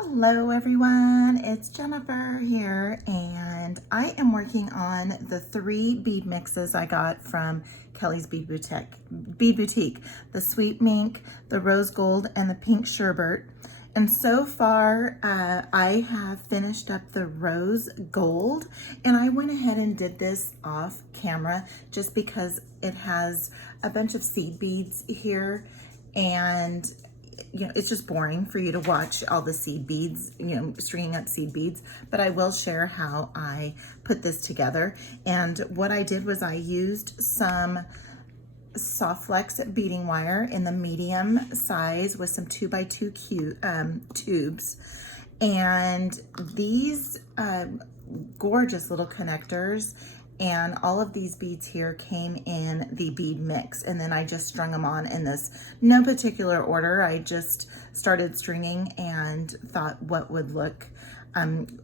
Hello everyone, it's Jennifer here, and I am working on the 3 bead mixes I got from Kellie's Bead Boutique, the Sweet Mink, the Rose Gold, and the Pink Sherbet. And so far, I have finished up the Rose Gold, and I went ahead and did this off camera just because it has a bunch of seed beads here, and it's just boring for you to watch all the seed beads, stringing up seed beads, but I will share how I put this together. And what I did was I used some soft flex beading wire in the medium size with some 2x2 tubes. And these gorgeous little connectors and all of these beads here came in the bead mix, and then I just strung them on in this no particular order. I just started stringing and thought what would look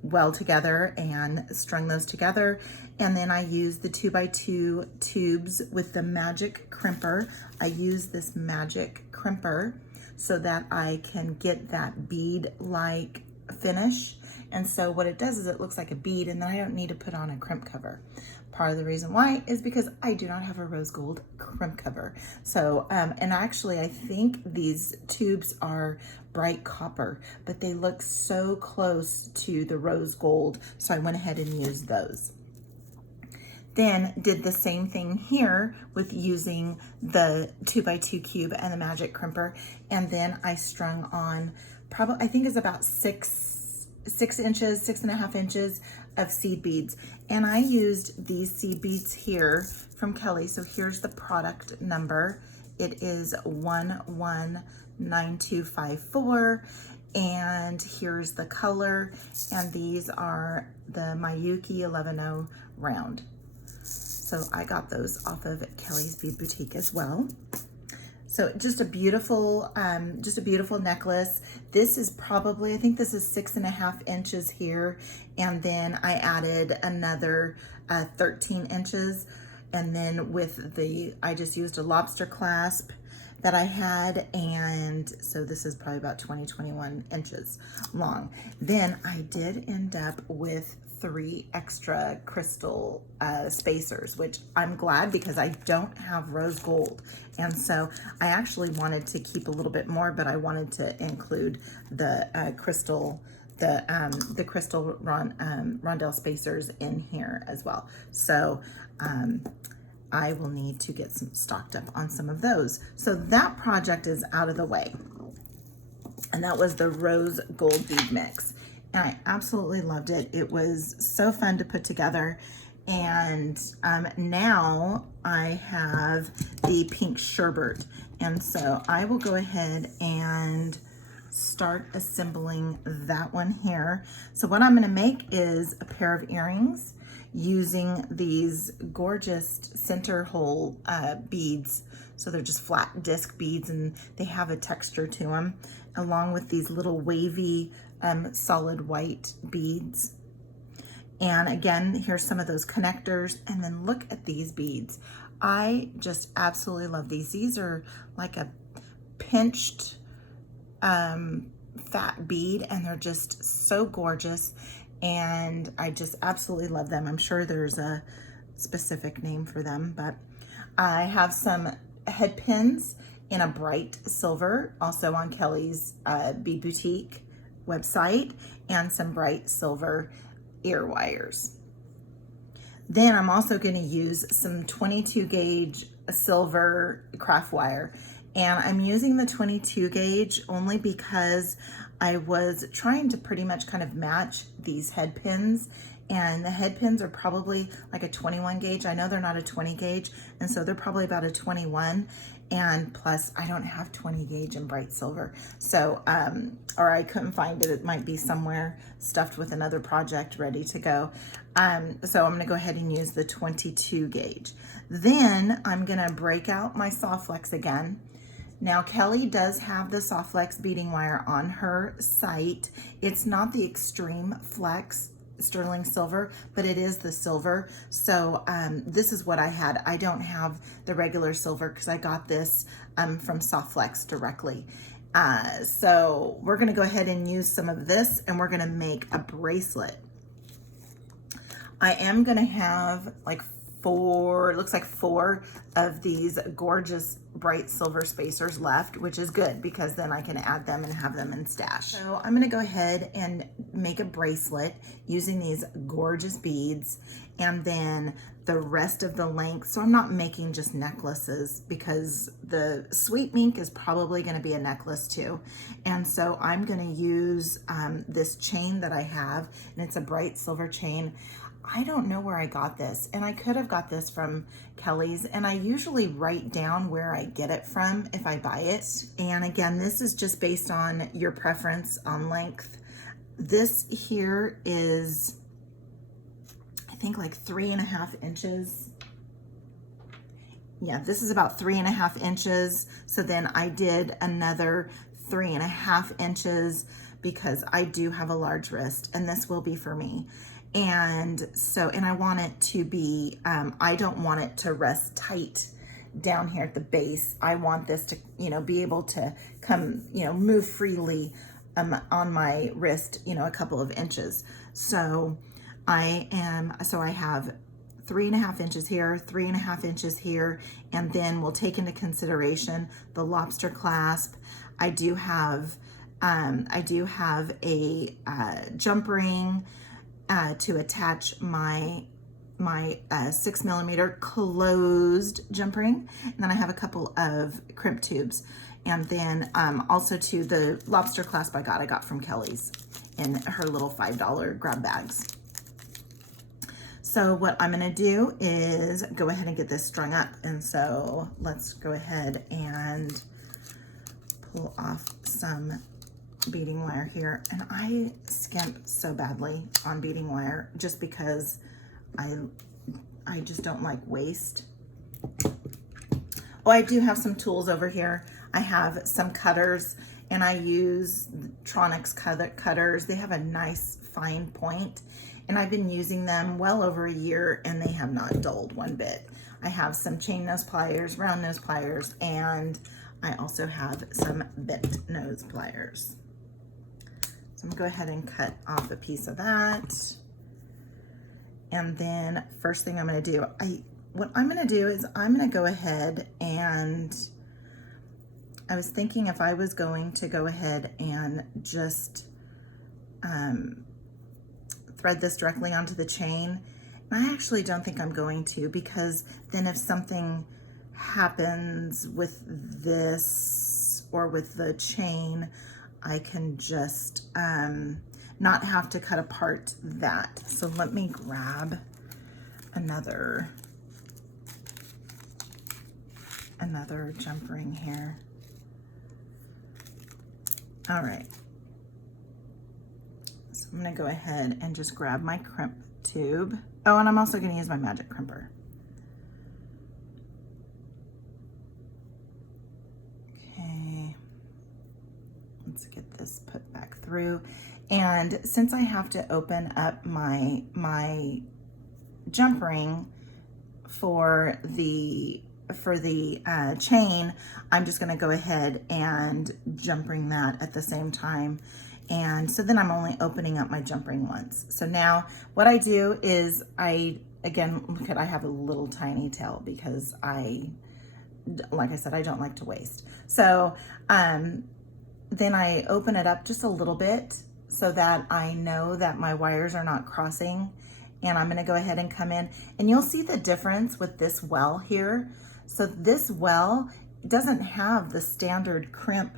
well together and strung those together. And then I used the 2x2 tubes with the magic crimper. I use this magic crimper so that I can get that bead-like finish. And so what it does is it looks like a bead, and then I don't need to put on a crimp cover. Part of the reason why is because I do not have a rose gold crimp cover. So, and actually I think these tubes are bright copper, but they look so close to the rose gold, so I went ahead and used those. Then did the same thing here with using the 2x2 cube and the magic crimper, and then I strung on probably, I think it's about 6.5 inches of seed beads. And I used these seed beads here from Kellie. So here's the product number. It is 119254. And here's the color. And these are the Miyuki 110 round. So I got those off of Kellie's Bead Boutique as well. So just a beautiful necklace. This is probably, I think this is 6.5 inches here. And then I added another 13 inches. And then with I just used a lobster clasp that I had. And so this is probably about 21 inches long. Then I did end up with 3 extra crystal spacers, which I'm glad because I don't have rose gold. And so I actually wanted to keep a little bit more, but I wanted to include the crystal rondelle spacers in here as well. So I will need to get some stocked up on some of those. So that project is out of the way. And that was the Rose Gold Bead Mix. And I absolutely loved it. It was so fun to put together. And now I have the Pink Sherbet. And so I will go ahead and start assembling that one here. So what I'm gonna make is a pair of earrings using these gorgeous center hole beads. So they're just flat disc beads, and they have a texture to them, along with these little wavy solid white beads. And again, here's some of those connectors, and then look at these beads. I just absolutely love these. These are like a pinched fat bead, and they're just so gorgeous, and I just absolutely love them. I'm sure there's a specific name for them, but I have some head pins in a bright silver, also on Kellie's Bead Boutique website, and some bright silver ear wires. Then I'm also going to use some 22 gauge silver craft wire, and I'm using the 22 gauge only because I was trying to pretty much kind of match these head pins, and the head pins are probably like a 21 gauge. I know they're not a 20 gauge, and so they're probably about a 21. And plus I don't have 20 gauge in bright silver. So, or I couldn't find it. It might be somewhere stuffed with another project ready to go. So I'm gonna go ahead and use the 22 gauge. Then I'm gonna break out my soft flex again. Now Kellie does have the soft flex beading wire on her site. It's not the extreme flex sterling silver, but it is the silver. So this is what I had. I don't have the regular silver because I got this from Soft Flex directly. So we're gonna go ahead and use some of this, and we're gonna make a bracelet. I am gonna have like it looks like 4 of these gorgeous bright silver spacers left, which is good because then I can add them and have them in stash. So I'm gonna go ahead and make a bracelet using these gorgeous beads, and then the rest of the length. So I'm not making just necklaces because the sweet mink is probably gonna be a necklace too. And so I'm gonna use this chain that I have, and it's a bright silver chain. I don't know where I got this, and I could have got this from Kellie's, and I usually write down where I get it from if I buy it. And again, this is just based on your preference on length. This here is, I think, like 3.5 inches. Yeah, this is about 3.5 inches. So then I did another 3.5 inches because I do have a large wrist, and this will be for me. And so, and I want it to be, I don't want it to rest tight down here at the base. I want this to, you know, be able to come, you know, move freely on my wrist, you know, a couple of inches. So I have 3.5 inches here, 3.5 inches here, and then we'll take into consideration the lobster clasp. I do have a jump ring to attach my 6mm closed jump ring, and then I have a couple of crimp tubes, and then also to the lobster clasp I got from Kellie's in her little $5 grab bags. So what I'm gonna do is go ahead and get this strung up, and so let's go ahead and pull off some beading wire here. And I skimp so badly on beading wire just because I just don't like waste. Oh, I do have some tools over here. I have some cutters, and I use Tronics cutters. They have a nice fine point, and I've been using them well over a year, and they have not dulled one bit. I have some chain nose pliers, round nose pliers, and I also have some bent nose pliers. I'm gonna go ahead and cut off a piece of that. And then first thing I'm gonna do, what I'm gonna do is I'm gonna go ahead and, I was thinking if I was going to go ahead and just thread this directly onto the chain. And I actually don't think I'm going to, because then if something happens with this or with the chain, I can just not have to cut apart that. So let me grab another jump ring here. All right. So I'm gonna go ahead and just grab my crimp tube. Oh, and I'm also gonna use my magic crimper. Let's get this put back through. And since I have to open up my jump ring for the chain, I'm just gonna go ahead and jump ring that at the same time. And so then I'm only opening up my jump ring once. So now what I do is again, look at, I have a little tiny tail because like I said, I don't like to waste. So, then I open it up just a little bit so that I know that my wires are not crossing, and I'm gonna go ahead and come in, and you'll see the difference with this well here. So this well doesn't have the standard crimp,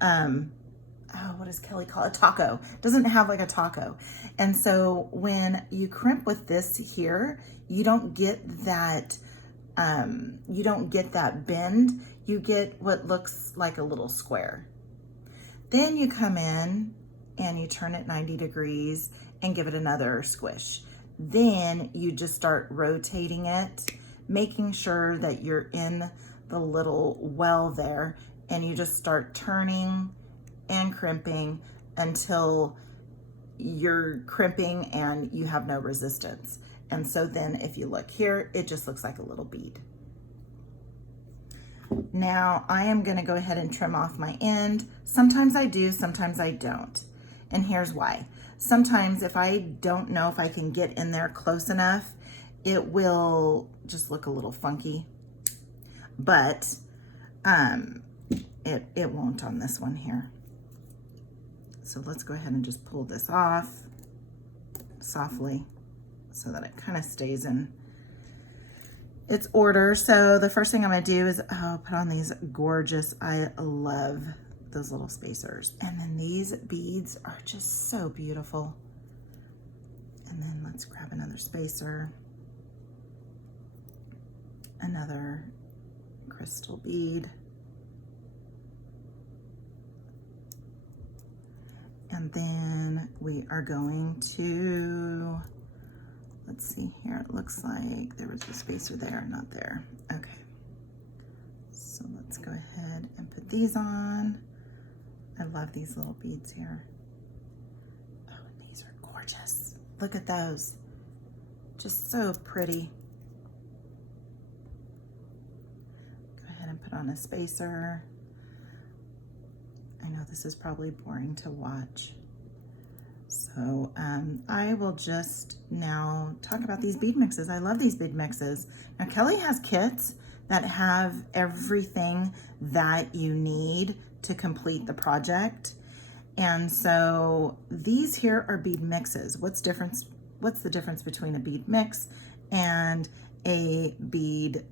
what does Kellie call it? A taco. Doesn't have like a taco. And so when you crimp with this here, you don't get that, bend. You get what looks like a little square. Then you come in and you turn it 90 degrees and give it another squish. Then you just start rotating it, making sure that you're in the little well there, and you just start turning and crimping until you're crimping and you have no resistance. And so then if you look here, it just looks like a little bead. Now I am going to go ahead and trim off my end. Sometimes I do, sometimes I don't. And here's why. Sometimes if I don't know if I can get in there close enough, it will just look a little funky. But it won't on this one here. So let's go ahead and just pull this off softly so that it kind of stays in its order. So the first thing I'm gonna do is put on these gorgeous, I love those little spacers. And then these beads are just so beautiful. And then let's grab another spacer, another crystal bead. And then we are going to, let's see here, it looks like there was a spacer there, not there. Okay, so let's go ahead and put these on. I love these little beads here. Oh, and these are gorgeous. Look at those, just so pretty. Go ahead and put on a spacer. I know this is probably boring to watch. So I will just now talk about these bead mixes. I love these bead mixes. Now Kellie has kits that have everything that you need to complete the project. And so these here are bead mixes. What's the difference between a bead mix and a bead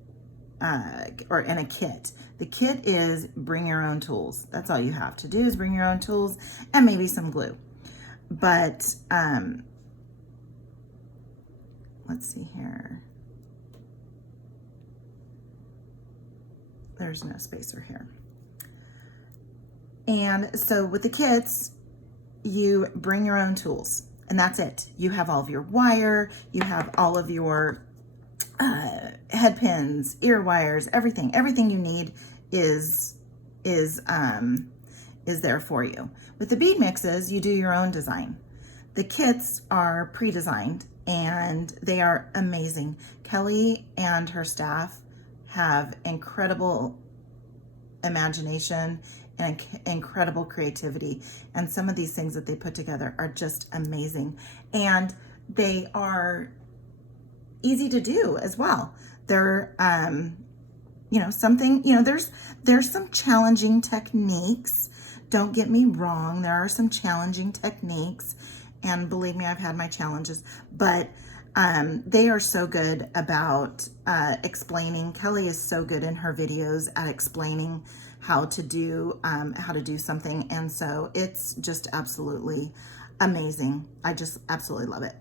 and a kit? The kit is bring your own tools. That's all you have to do is bring your own tools and maybe some glue. But let's see here. There's no spacer here. And so with the kits, you bring your own tools and that's it. You have all of your wire, you have all of your head pins, ear wires, everything you need is there for you. With the bead mixes, you do your own design. The kits are pre-designed and they are amazing. Kellie and her staff have incredible imagination and incredible creativity. And some of these things that they put together are just amazing. And they are easy to do as well. They're, there's some challenging techniques. Don't get me wrong. There are some challenging techniques, and believe me, I've had my challenges, but they are so good about explaining. Kellie is so good in her videos at explaining how to do something. And so it's just absolutely amazing. I just absolutely love it.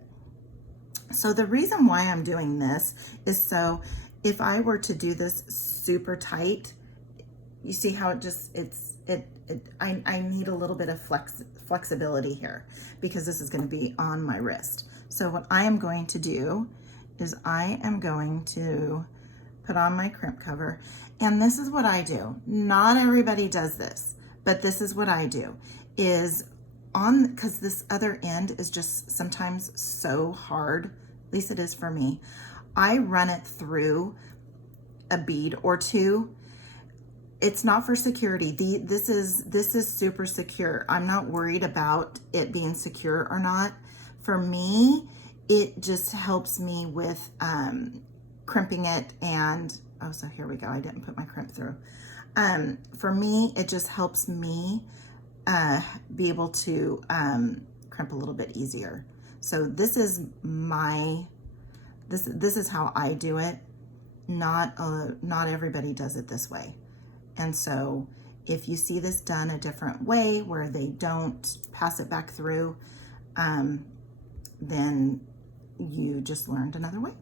So the reason why I'm doing this is so if I were to do this super tight, you see how it just, I need a little bit of flexibility here because this is going to be on my wrist. So what I am going to do is I am going to put on my crimp cover, and this is what I do. Not everybody does this, but this is what I do is because this other end is just sometimes so hard, at least it is for me. I run it through a bead or two. It's not for security. This is super secure. I'm not worried about it being secure or not. For me, it just helps me with crimping it and, oh, so here we go. I didn't put my crimp through. For me, it just helps me be able to crimp a little bit easier. So this is this is how I do it. Not everybody does it this way. And so if you see this done a different way where they don't pass it back through, then you just learned another way.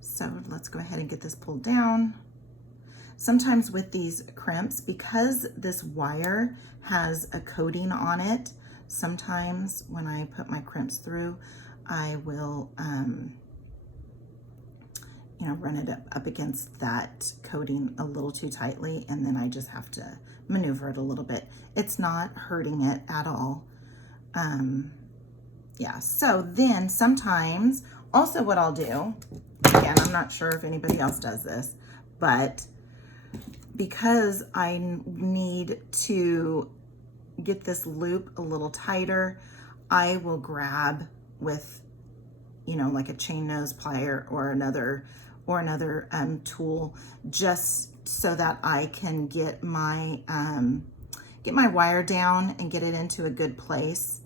So let's go ahead and get this pulled down. Sometimes with these crimps, because this wire has a coating on it, sometimes when I put my crimps through, I will run it up against that coating a little too tightly, and then I just have to maneuver it a little bit. It's not hurting it at all. Yeah, so then sometimes also what I'll do, again, I'm not sure if anybody else does this, but because I need to get this loop a little tighter, I will grab with, you know, like a chain nose plier or another tool, just so that I can get my wire down and get it into a good place.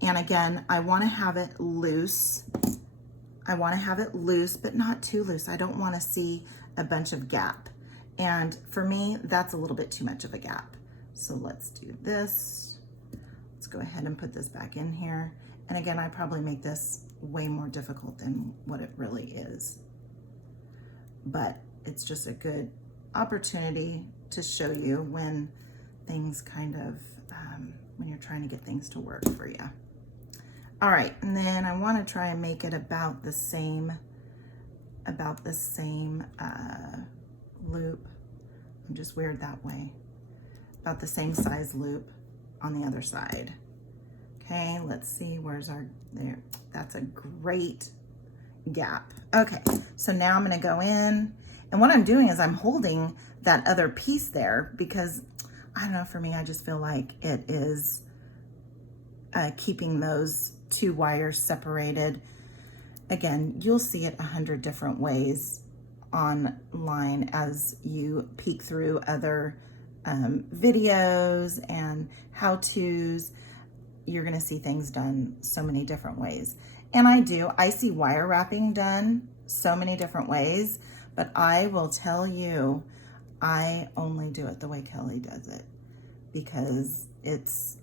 And again, I want to have it loose. I want to have it loose, but not too loose. I don't want to see a bunch of gap. And for me, that's a little bit too much of a gap. So let's do this. Let's go ahead and put this back in here. And again, I probably make this way more difficult than what it really is. But it's just a good opportunity to show you when things kind of, when you're trying to get things to work for you. All right, and then I want to try and make it about the same loop. I'm just weird that way. About the same size loop on the other side. Okay, let's see, where's our, there, that's a great gap. Okay, so now I'm gonna go in, and what I'm doing is I'm holding that other piece there because, I don't know, for me, I just feel like it is keeping those two wires separated. Again, you'll see it 100 different ways online as you peek through other videos and how-tos. You're gonna see things done so many different ways. And I see wire wrapping done so many different ways, but I will tell you, I only do it the way Kellie does it because it's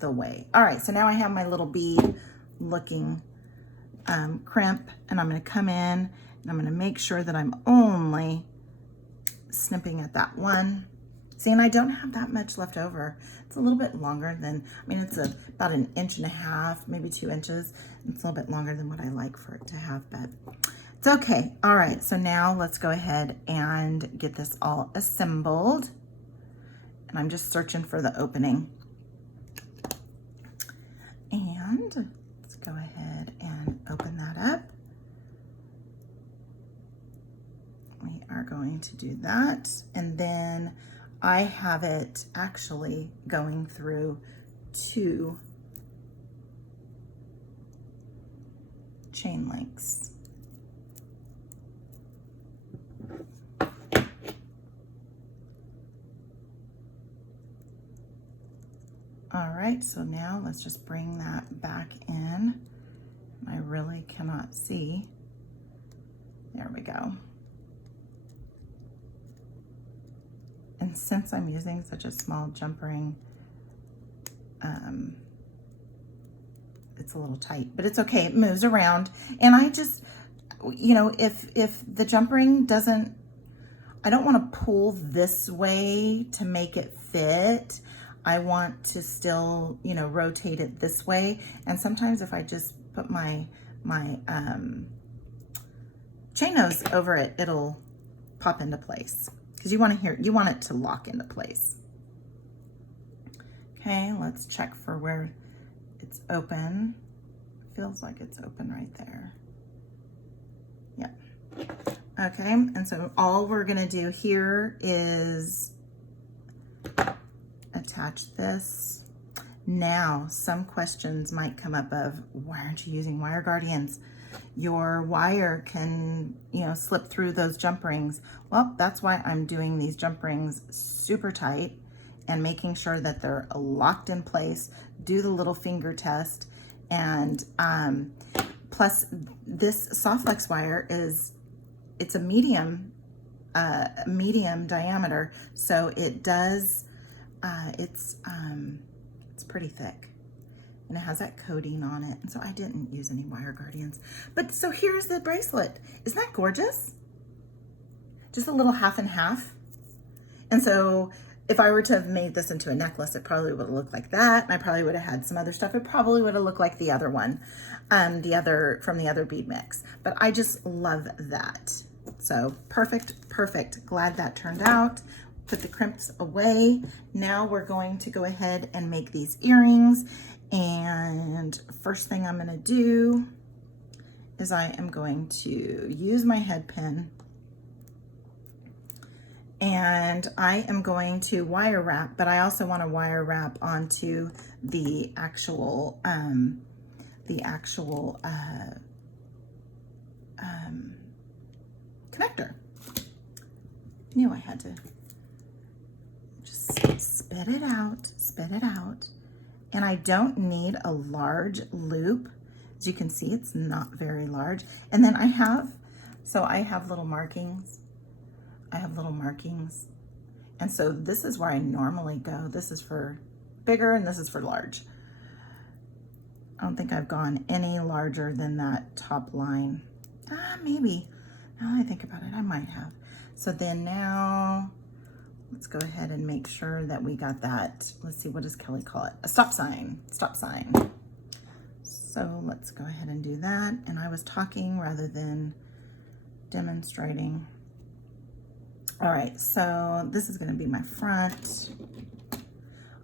the way. All right, so now I have my little bead looking crimp, and I'm gonna come in and I'm gonna make sure that I'm only snipping at that one. See, and I don't have that much left over. It's a little bit longer than, I mean, it's about 1.5 inches, maybe 2 inches. It's a little bit longer than what I like for it to have, but it's okay. All right, so now let's go ahead and get this all assembled. And I'm just searching for the opening. And let's go ahead and open that up. We are going to do that. And then I have it actually going through 2 chain links. All right, so now let's just bring that back in. I really cannot see. There we go. And since I'm using such a small jump ring, it's a little tight, but it's okay. It moves around. And I just, you know, if the jump ring doesn't, I don't want to pull this way to make it fit. I want to still, you know, rotate it this way. And sometimes if I just put my chain nose over it, it'll pop into place. Because you want it to lock into place. Okay, let's check for where it's open. Feels like it's open right there. Yep. Okay, and so all we're gonna do here is attach this. Now, some questions might come up of, why aren't you using wire guardians? Your wire can, you know, slip through those jump rings. Well, that's why I'm doing these jump rings super tight and making sure that they're locked in place. Do the little finger test. And plus this soft flex wire it's a medium diameter. So it does, it's pretty thick. And it has that coating on it. And so I didn't use any wire guardians. But so here's the bracelet. Isn't that gorgeous? Just a little half and half. And so if I were to have made this into a necklace, it probably would have looked like that. And I probably would have had some other stuff. It probably would have looked like the other one, from the other bead mix. But I just love that. So perfect, perfect. Glad that turned out. Put the crimps away. Now we're going to go ahead and make these earrings. And first thing I'm gonna do is I am going to use my head pin And I am going to wire wrap, but I also want to wire wrap onto the actual connector. Knew I had to just spit it out. And I don't need a large loop. As you can see, it's not very large. And then I have little markings. And so this is where I normally go. This is for bigger and this is for large. I don't think I've gone any larger than that top line. Maybe. Now that I think about it, I might have. So then now, let's go ahead and make sure that we got that. Let's see, what does Kellie call it? A stop sign. Stop sign. So let's go ahead and do that. And I was talking rather than demonstrating. All right, so this is going to be my front.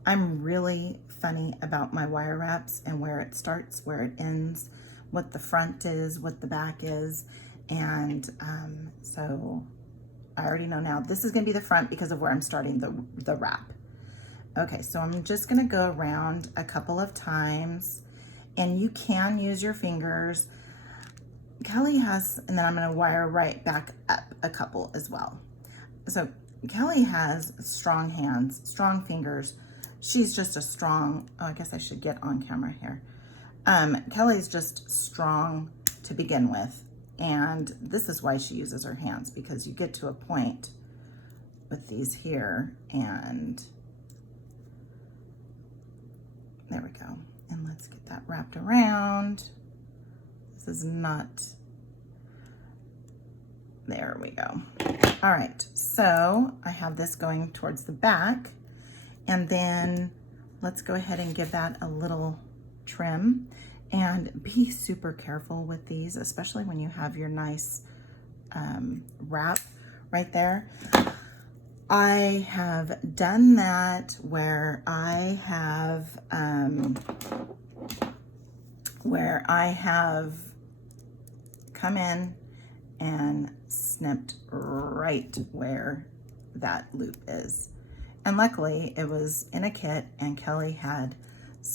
I'm really funny about my wire wraps and where it starts, where it ends, what the front is, what the back is. And so I already know now this is going to be the front because of where I'm starting the wrap. Okay, so I'm just going to go around a couple of times, and you can use your fingers. Kellie has, and then I'm going to wire right back up a couple as well. So Kellie has strong hands, strong fingers. She's just a strong, oh, I guess I should get on camera here. Kellie's just strong to begin with. And this is why she uses her hands, because you get to a point with these here, and there we go. And let's get that wrapped around. This is not, there we go. All right, so I have this going towards the back, and then let's go ahead and give that a little trim. And be super careful with these, especially when you have your nice wrap right there. I have done that where I have come in and snipped right where that loop is. And luckily it was in a kit, and Kellie had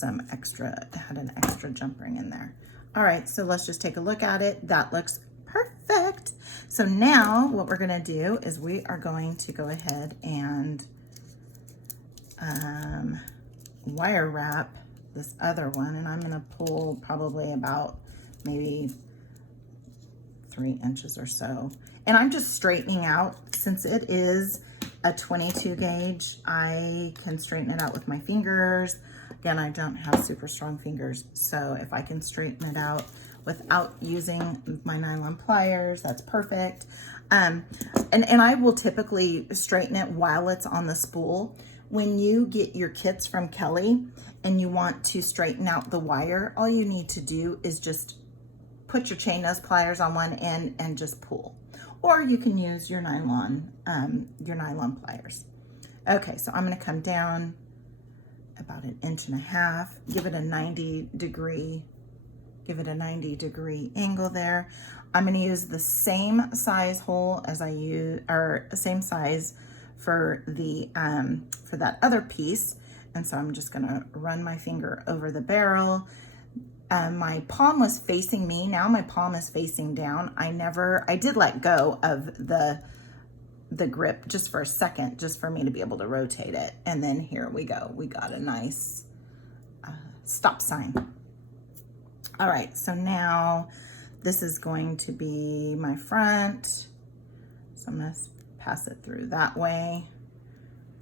an extra jump ring in there. All right, so let's just take a look at it. That looks perfect. So now what we're gonna do is we are going to go ahead and wire wrap this other one, and I'm gonna pull probably about maybe 3 inches or so. And I'm just straightening out, since it is a 22 gauge, I can straighten it out with my fingers. Again, I don't have super strong fingers, so if I can straighten it out without using my nylon pliers, that's perfect. And I will typically straighten it while it's on the spool. When you get your kits from Kellie and you want to straighten out the wire, all you need to do is just put your chain nose pliers on one end and just pull. Or you can use your nylon pliers. Okay, so I'm gonna come down about 1.5 inches, give it a 90 degree angle there. I'm going to use the same size hole as I use, or same size for the for that other piece. And so I'm just going to run my finger over the barrel. My palm was facing me. Now my palm is facing down. I did let go of the grip just for a second, just for me to be able to rotate it. And then here we go. We got a nice stop sign. All right, so now this is going to be my front. So I'm gonna pass it through that way.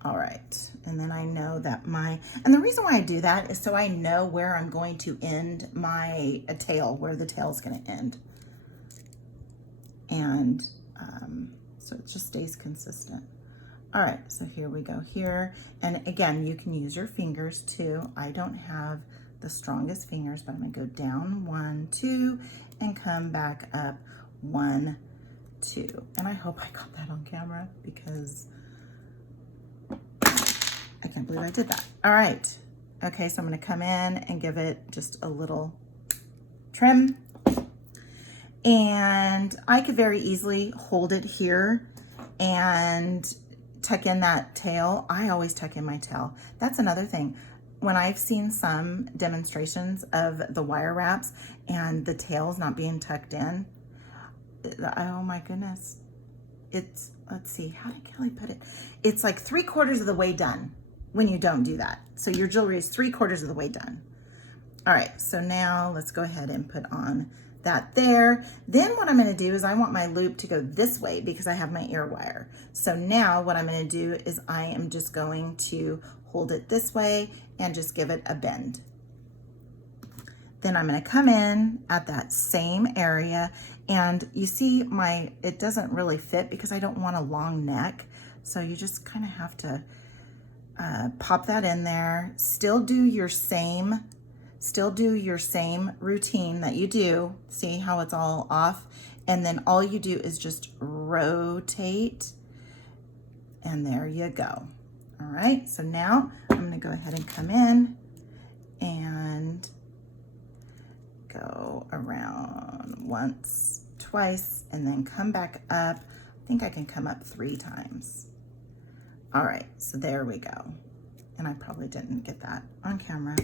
All right, and then I know that and the reason why I do that is so I know where I'm going to end my tail, where the tail is gonna end. And so it just stays consistent. All right, so here we go here. And again, you can use your fingers too. I don't have the strongest fingers, but I'm gonna go down 1, 2, and come back up 1, 2. And I hope I got that on camera, because I can't believe I did that. All right, okay, so I'm gonna come in and give it just a little trim. And I could very easily hold it here and tuck in that tail. I always tuck in my tail. That's another thing. When I've seen some demonstrations of the wire wraps and the tail's not being tucked in, oh my goodness. It's, let's see, how did Kelly put it? It's like 3/4 of the way done when you don't do that. So your jewelry is 3/4 of the way done. All right, so now let's go ahead and put on that there. Then what I'm gonna do is I want my loop to go this way because I have my ear wire. So now what I'm gonna do is I am just going to hold it this way and just give it a bend. Then I'm gonna come in at that same area, and you see it doesn't really fit because I don't want a long neck. So you just kind of have to pop that in there. Still do your same routine that you do. See how it's all off? And then all you do is just rotate, and there you go. All right, so now I'm gonna go ahead and come in and go around once, twice, and then come back up. I think I can come up 3 times. All right, so there we go. And I probably didn't get that on camera.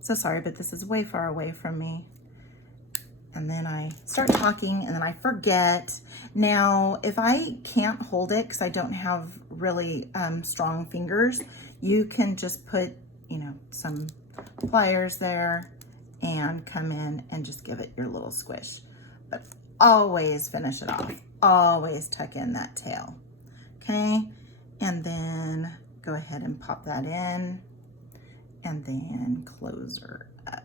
So sorry, but this is way far away from me. And then I start talking and then I forget. Now, if I can't hold it because I don't have really strong fingers, you can just put, you know, some pliers there and come in and just give it your little squish. But always finish it off. Always tuck in that tail. Okay, and then go ahead and pop that in and then close her up.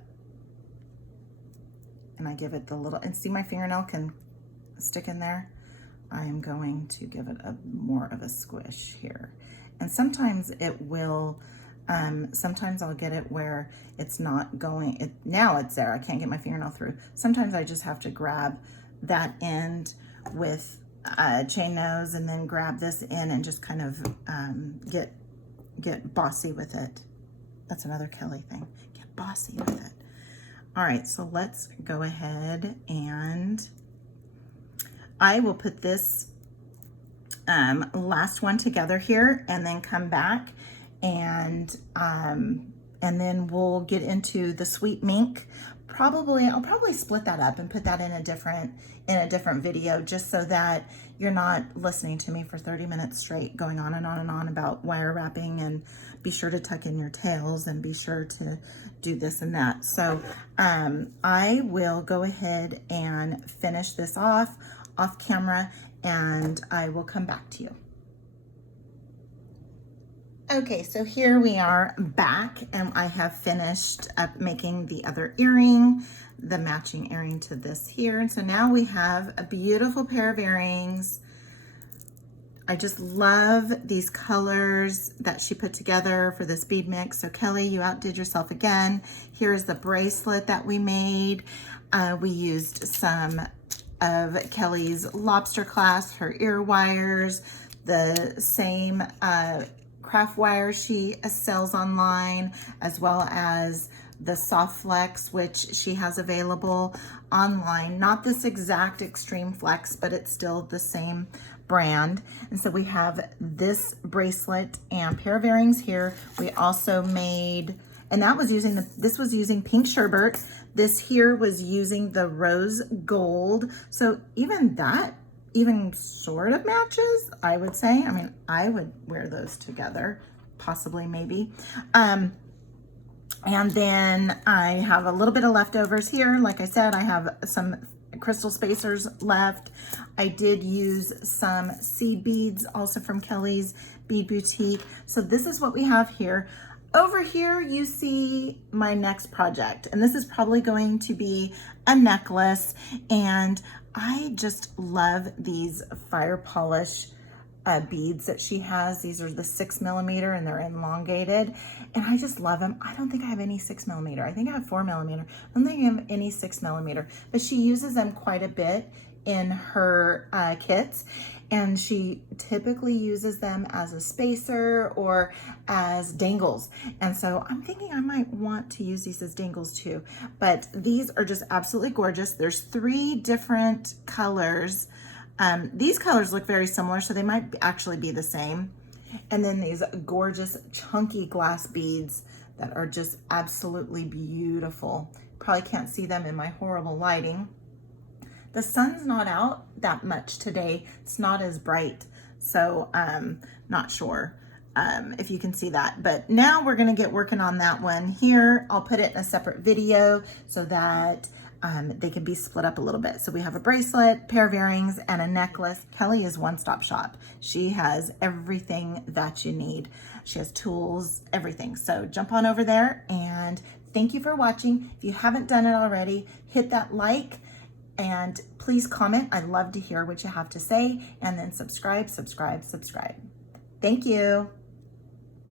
And I give it the little, and see my fingernail can stick in there. I am going to give it more of a squish here. And sometimes it will, sometimes I'll get it where it's not going, now it's there, I can't get my fingernail through. Sometimes I just have to grab that end with a chain nose and then grab this in and just kind of get bossy with it. That's another Kelly thing, get bossy with it. All right, so let's go ahead and I will put this last one together here and then come back and then we'll get into the sweet mink. I'll probably split that up and put that in a different video just so that you're not listening to me for 30 minutes straight going on and on and on about wire wrapping, and be sure to tuck in your tails and be sure to do this and that. So I will go ahead and finish this off camera and I will come back to you. Okay, so here we are back and I have finished up making the other earring, the matching earring to this here. And so now we have a beautiful pair of earrings. I just love these colors that she put together for this bead mix. So Kelly, you outdid yourself again. Here's the bracelet that we made. We used some of Kelly's lobster clasp, her ear wires, the same craft wire she sells online, as well as the soft flex, which she has available online. Not this exact extreme flex, but it's still the same brand. And so we have this bracelet and pair of earrings here. We also made, and that was using this was using Pink Sherbet. This here was using the Rose Gold. So even that even sort of matches, I would say. I mean, I would wear those together, possibly, maybe. And then I have a little bit of leftovers here. Like I said, I have some crystal spacers left. I did use some seed beads also from Kelly's Bead Boutique. So this is what we have here. Over here, you see my next project, and this is probably going to be a necklace, and I just love these fire polish beads that she has. These are the 6mm and they're elongated, and I just love them. I don't think I have any 6mm. I think I have 4mm. I don't think I have any 6mm, but she uses them quite a bit in her kits, and she typically uses them as a spacer or as dangles. And so I'm thinking I might want to use these as dangles too, but these are just absolutely gorgeous. There's 3 different colors These colors look very similar, so they might actually be the same. And then these gorgeous chunky glass beads that are just absolutely beautiful. Probably can't see them in my horrible lighting. The sun's not out that much today. It's not as bright, so not sure if you can see that. But now we're gonna get working on that one here. I'll put it in a separate video so that they can be split up a little bit. So we have a bracelet, pair of earrings, and a necklace. Kellie is one-stop shop. She has everything that you need. She has tools, everything. So jump on over there, and thank you for watching. If you haven't done it already, hit that like, and please comment. I'd love to hear what you have to say, and then subscribe. Thank you.